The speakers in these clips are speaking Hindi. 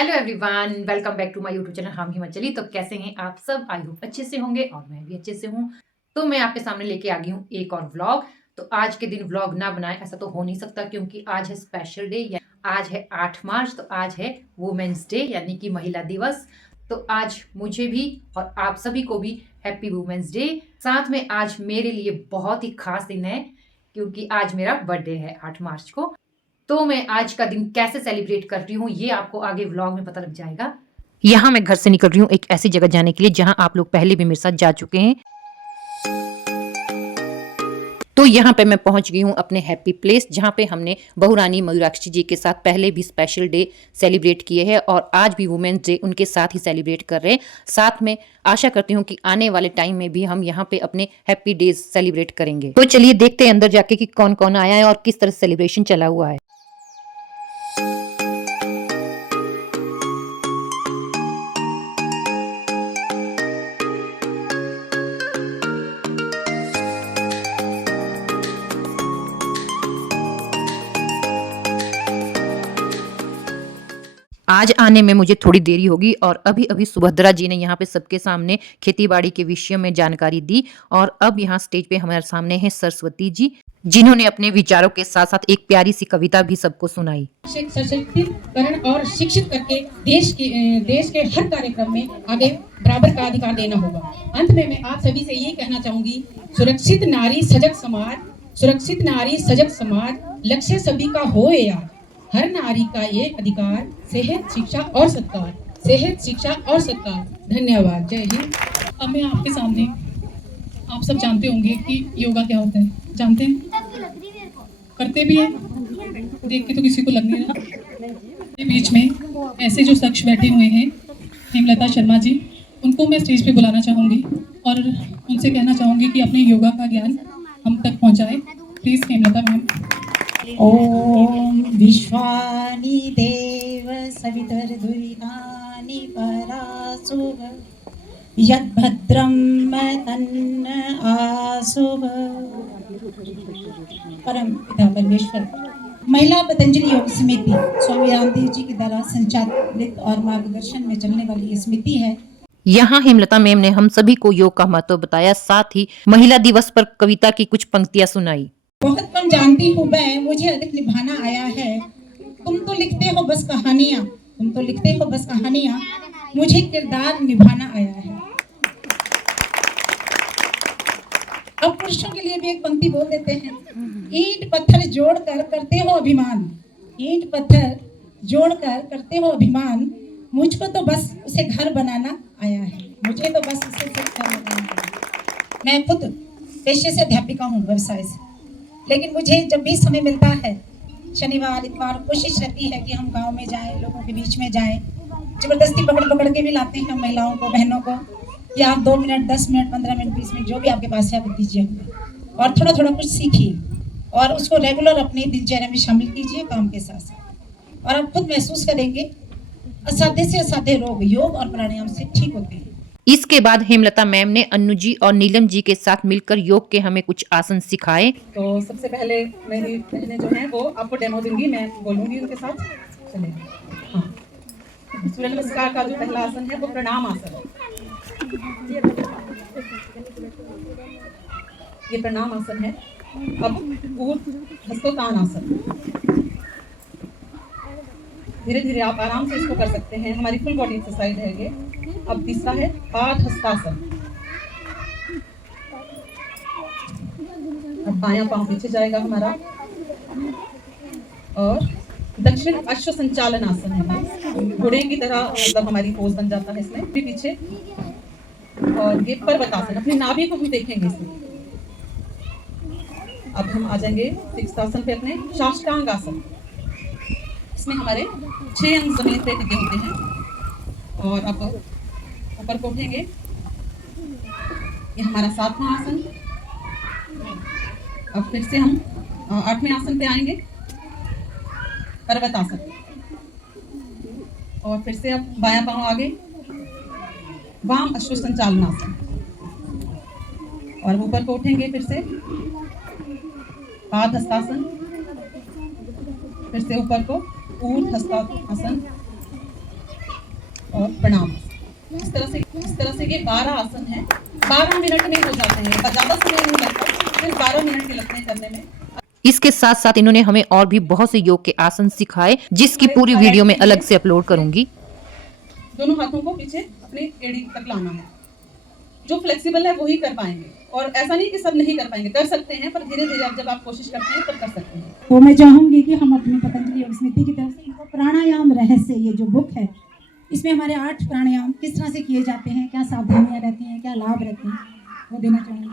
Hello everyone, welcome back to my YouTube channel Hum Himachali. तो कैसे हैं आप सब? आई होप अच्छे से होंगे और मैं भी अच्छे से हूँ। तो मैं आपके सामने लेके आ गई हूँ एक और व्लॉग। तो आज के दिन व्लॉग ना बनाए ऐसा तो हो नहीं सकता, क्योंकि आज है स्पेशल डे। आज है 8 मार्च, तो आज है वुमेन्स डे यानी कि महिला दिवस। तो आज मुझे भी और आप सभी को भी हैप्पी वुमेन्स डे। साथ में आज मेरे लिए बहुत ही खास दिन है, क्योंकि आज मेरा बर्थडे है 8 मार्च को। तो मैं आज का दिन कैसे सेलिब्रेट कर रही हूँ ये आपको आगे व्लॉग में पता लग जाएगा। यहाँ मैं घर से निकल रही हूँ एक ऐसी जगह जाने के लिए जहाँ आप लोग पहले भी मेरे साथ जा चुके हैं। तो यहाँ पे मैं पहुंच गई हूँ अपने हैप्पी प्लेस, जहाँ पे हमने बहुरानी मयूराक्षी जी के साथ पहले भी स्पेशल डे सेलिब्रेट किए हैं और आज भी वुमेन्स डे उनके साथ ही सेलिब्रेट कर रहे हैं। साथ में आशा करती हूँ कि आने वाले टाइम में भी हम यहाँ पे अपने हैप्पी डेज सेलिब्रेट करेंगे। तो चलिए देखते हैं अंदर जाके कि कौन कौन आया है और किस तरह सेलिब्रेशन चला हुआ है। आज आने में मुझे थोड़ी देरी होगी और अभी अभी सुभद्रा जी ने यहाँ पे सबके सामने खेती बाड़ी के विषय में जानकारी दी। और अब यहाँ स्टेज पे हमारे सामने है सरस्वती जी, जिन्होंने अपने विचारों के साथ साथ एक प्यारी सी कविता भी सबको सुनाई। सशक्तिकरण और शिक्षित करके देश के हर कार्यक्रम में आगे बराबर का अधिकार देना होगा। अंत में मैं आप सभी से ये कहना चाहूंगी, सुरक्षित नारी सजग समाज लक्ष्य सभी का हो यार। हर नारी का ये अधिकार, सेहत शिक्षा और सत्कार। धन्यवाद। जय हिंद। अब मैं आपके सामने, आप सब जानते होंगे कि योगा क्या होता है, जानते हैं, करते भी हैं, देख के तो किसी को लग नहीं रहा। के बीच में ऐसे जो शख्स बैठे हुए हैं, हेमलता शर्मा जी, उनको मैं स्टेज पे बुलाना चाहूँगी और उनसे कहना चाहूँगी कि अपने योगा का ज्ञान हम तक पहुँचाए। Please Hemlata ma'am. ओम विश्वानि देव सवितर्दुरितानि परासुभ यद्भद्रं तन्न आसुभ। परम पिता परमेश्वर महिला पतंजलि योग समिति स्वामी रामदेव जी के द्वारा संचालित और मार्गदर्शन में चलने वाली ये समिति है। यहाँ हेमलता मैम ने हम सभी को योग का महत्व बताया, साथ ही महिला दिवस पर कविता की कुछ पंक्तियां सुनाई। बहुत कम जानती हूँ मैं, मुझे अधिक निभाना आया है। तुम तो लिखते हो बस कहानियाँ, मुझे किरदार निभाना आया है। अब पुरुषों के लिए भी एक पंक्ति बोल देते हैं। ईंट पत्थर जोड़कर करते हो अभिमान, मुझको तो बस उसे घर बनाना आया है। मैं खुद पेशे से अध्यापिका हूँ, व्यवसाय से, लेकिन मुझे जब भी समय मिलता है, शनिवार इतवार, कोशिश रहती है कि हम गांव में जाएं, लोगों के बीच में जाएं। जबरदस्ती पकड़ के भी लाते हैं महिलाओं को, बहनों को, या आप 2 मिनट 10 मिनट 15 मिनट 20 मिनट जो भी आपके पास है आप दीजिए और थोड़ा थोड़ा कुछ सीखिए और उसको रेगुलर अपनी दिनचर्या में शामिल कीजिए काम के साथ साथ। और आप खुद महसूस करेंगे असाध्य से असाध्य रोग योग और प्राणायाम से ठीक होते हैं। इसके बाद हेमलता मैम ने अन्नू जी और नीलम जी के साथ मिलकर योग के हमें कुछ आसन सिखाए। तो सबसे पहले मेरी बहनें जो हैं वो आपको डेमो दूंगी, मैं बोलूंगी उनके साथ। चलिए। हाँ, सूर्य नमस्कार का जो पहला आसन है वो प्रणाम आसन है। ये प्रणाम आसन है। अब ऊर्ध्व हस्तोत्तान आसन। धीरे धीरे आप आराम से इसको कर सकते हैं, हमारी फुल बॉडी एक्सरसाइज है ये। अब तीसरा है पाद हस्तासन। अब बायां पांव पीछे जाएगा हमारा और दक्षिण अश्व संचालन आसन है। घोड़े की तरह मतलब हमारी पोज बन जाता है इसमें, भी पीछे। और ये पर्वतासन, अपनी नाभि को भी देखेंगे इसमें। अब हम आ जाएंगे सिक्स्थ आसन पे, अपने साष्टांग आसन। इसमें हमारे 6 अंग जमीन पे टिके होते हैं। और अब ऊपर को उठेंगे, ये हमारा 7वां आसन। अब फिर से हम 8वें आसन पे आएंगे, पर्वत आसन। और फिर से अब बायां पांव आगे, वाम अश्व संचालन आसन। और ऊपर को उठेंगे फिर से पाद हस्तासन, फिर से ऊपर को ऊर्ध्व हस्तासन, और प्रणाम। इस तरह से ये 12 आसन हैं। 12 मिनट में हो जाते हैं, ज़्यादा समय नहीं लगता, सिर्फ 12 मिनट के लगते हैं करने में। इसके साथ साथ इन्होंने हमें और भी बहुत से योग के आसन सिखाए, जिसकी पूरी वीडियो मैं अलग से अपलोड करूंगी। दोनों हाथों को पीछे अपने एड़ी तक लाना है। जो फ्लेक्सिबल है वही कर पाएंगे, और ऐसा नहीं कि सब नहीं कर पाएंगे, कर सकते हैं, पर धीरे धीरे जब आप कोशिश करते हैं तब कर सकते हैं। तो मैं चाहूंगी कि हम अपनी पतंजलि योग समिति की तरफ से इनको प्राणायाम रहस्य, ये जो बुक है, इसमें हमारे 8 प्राणायाम किस तरह से किए जाते हैं, क्या सावधानियां रहती हैं, क्या लाभ रहते हैं, वो देना चाहूंगी।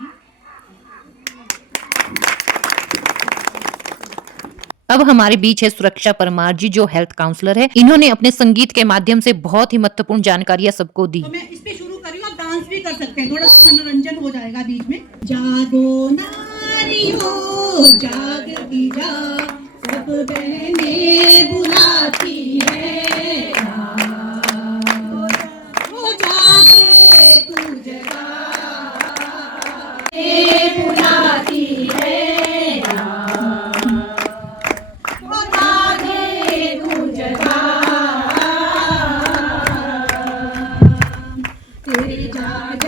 अब हमारे बीच है सुरक्षा परमार जी, जो हेल्थ काउंसलर है। इन्होंने अपने संगीत के माध्यम से बहुत ही महत्वपूर्ण जानकारियां सबको दी। तो मैं इस पे शुरू कर रही हूँ, आप डांस भी कर सकते हैं, थोड़ा सा मनोरंजन हो जाएगा बीच में। जागो नारियो जागती जा, सब बहनें बुलाती है, वो जागे तू जगा, बुलाती है, वो जागे तू जगा, तेरे जाग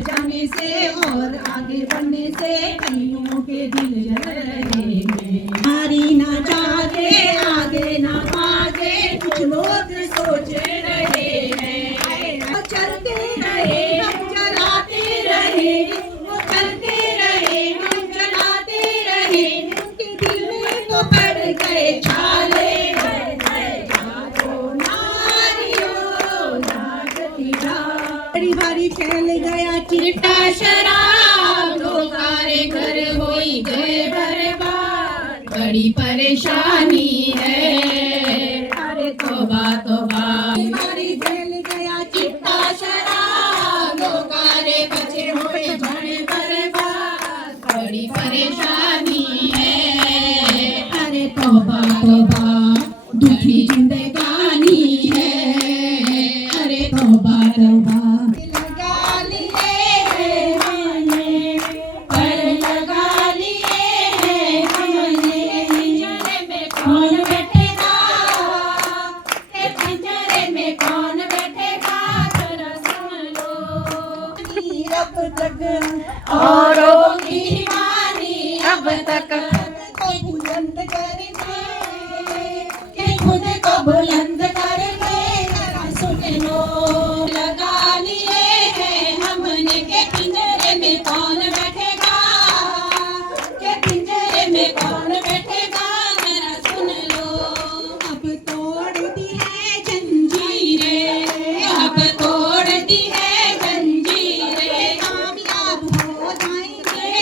जाने से और आगे बढ़ने से कईयों के दिल जल रहे हैं। हमारी ना जागे आगे ना भागे, कुछ लोग सोच रहे हैं। वो चलते रहे हम चलाते रहे, वो चलते रहे हम चलाते रहे, उनके दिल में तो पड़ गए छाले। बड़ी बारी फैल गया चिट्टा शराब, लोकारे घर होई गए बर्बाद, बड़ी परेशानी है, अरे तौबा तौबा। बारी फैल गया चिट्टा शराब, लोकारे बचे हुए गए बर्बाद, बड़ी परेशानी है, अरे तौबा तौबा, दुखी जिंदगानी है, अरे तौबा तौबा। लगा लिए हैं हमने, पर लगा लिए हैं हमने, पिंजरे में कौन बैठेगा, के पिंजरे में कौन बैठेगा, जरा सुन लो। अब तक औरों की मानी, अब तक कोई बुलंद कर दे, के खुद को बुलंद कर दे, जरा सुन लो। लगा लिए हैं हमने, के पिंजरे में कौन बैठेगा, के पिंजरे में कौन बैठेगा, जरा सुन लो। अब तोड़ दी है जंजीरें, अब तोड़ दी है जंजीरें, कामयाब हो जाएंगे,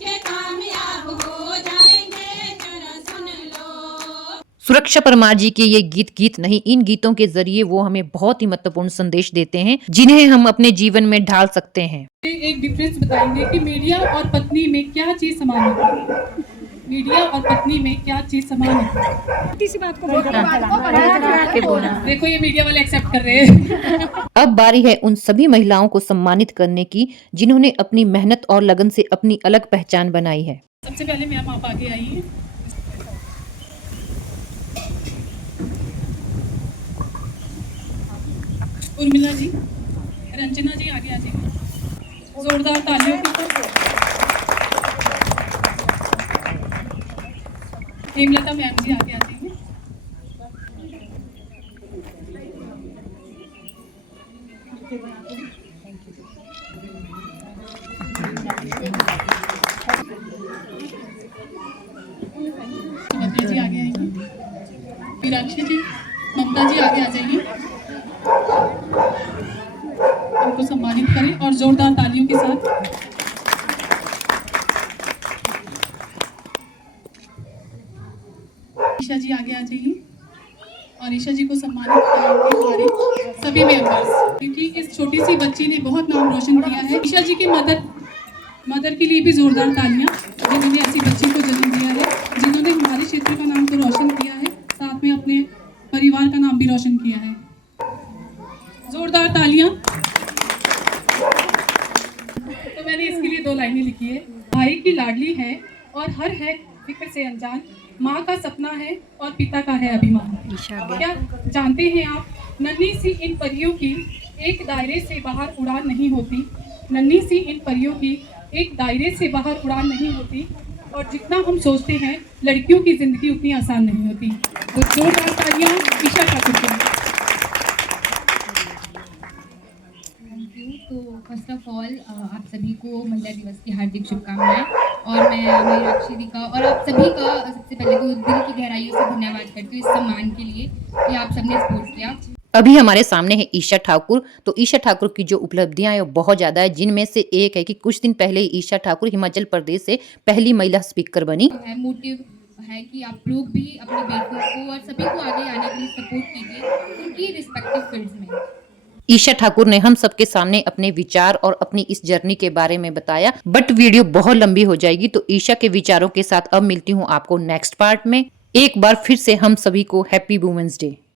के कामयाब हो जाएंगे, जरा सुन लो। सुरक्षा परमार जी के ये गीत नहीं, इन गीतों के जरिए वो हमें बहुत ही महत्वपूर्ण संदेश देते हैं, जिन्हें हम अपने जीवन में ढाल सकते हैं। एक डिफरेंस बताएंगे कि मीडिया और पत्नी में क्या चीज समान है। मीडिया और पत्नी में क्या चीज समान है। किसी बात को देखो ये मीडिया वाले एक्सेप्ट कर रहे हैं। अब बारी है उन सभी महिलाओं को सम्मानित करने की, जिन्होंने अपनी मेहनत और लगन से अपनी अलग पहचान बनाई है। सबसे पहले मैम आप आगे आइए। उर्मिला जी, रंजना जी आगे आ जाइए, जोरदार तालियों के साथ। हेमलता मैम जी आगे आ जाइए। जी आगे आएंगे। मीनाक्षी जी, ममता जी आगे आ जाइए, उनको सम्मानित करें और जोरदार तालियों के साथ। ईशा जी आगे आ जाइए और ईशा जी को सम्मानित करेंगे हमारे सभी मेंबर्स, क्योंकि इस छोटी सी बच्ची ने बहुत नाम रोशन किया है। ईशा जी की मदर के लिए भी जोरदार तालियां, जिन्होंने ऐसी बच्ची को जन्म दिया है, जिन्होंने हमारे क्षेत्र का नाम तो रोशन किया है, साथ में अपने परिवार का नाम भी रोशन किया है। जोरदार तालियां। तो मैंने इसके लिए 2 लाइनें लिखी है। भाई की लाडली है और हर है फिक्र से अनजान, माँ का सपना है और पिता का है अभिमान। क्या जानते हैं आप, नन्ही सी इन परियों की एक दायरे से बाहर उड़ान नहीं होती। नन्ही सी इन परियों की एक दायरे से बाहर उड़ान नहीं होती, और जितना हम सोचते हैं लड़कियों की जिंदगी उतनी आसान नहीं होती। तो जोरदार तालियां ईशा ठाकुर के लिए। Thank you. तो फर्स्ट ऑफ ऑल आप सभी को महिला दिवस की हार्दिक शुभकामनाएं, और मैं मीनाक्षी दी का और आप सभी का सबसे पहले तो दिल की गहराइयों से धन्यवाद करती हूँ इस सम्मान के लिए कि आप सबने सपोर्ट किया। अभी हमारे सामने है ईशा ठाकुर। तो ईशा ठाकुर की जो उपलब्धियां हैं वो बहुत ज़्यादा है, जिनमें से एक है कि कुछ दिन पहले ही ईशा ठाकुर हिमाचल प्रदेश से पहली महिला स्पीकर बनी। है मोटिव है कि आप लोग भी अपनी बेटियों को और सभी को आगे आने के लिए सपोर्ट कीजिए उनकी रिस्पेक्टिव फील्ड्स में। ईशा ठाकुर ने हम सबके सामने अपने विचार और अपनी इस जर्नी के बारे में बताया, बट वीडियो बहुत लंबी हो जाएगी, तो ईशा के विचारों के साथ अब मिलती हूँ आपको नेक्स्ट पार्ट में। एक बार फिर से हम सभी को हैप्पी वुमेन्स डे।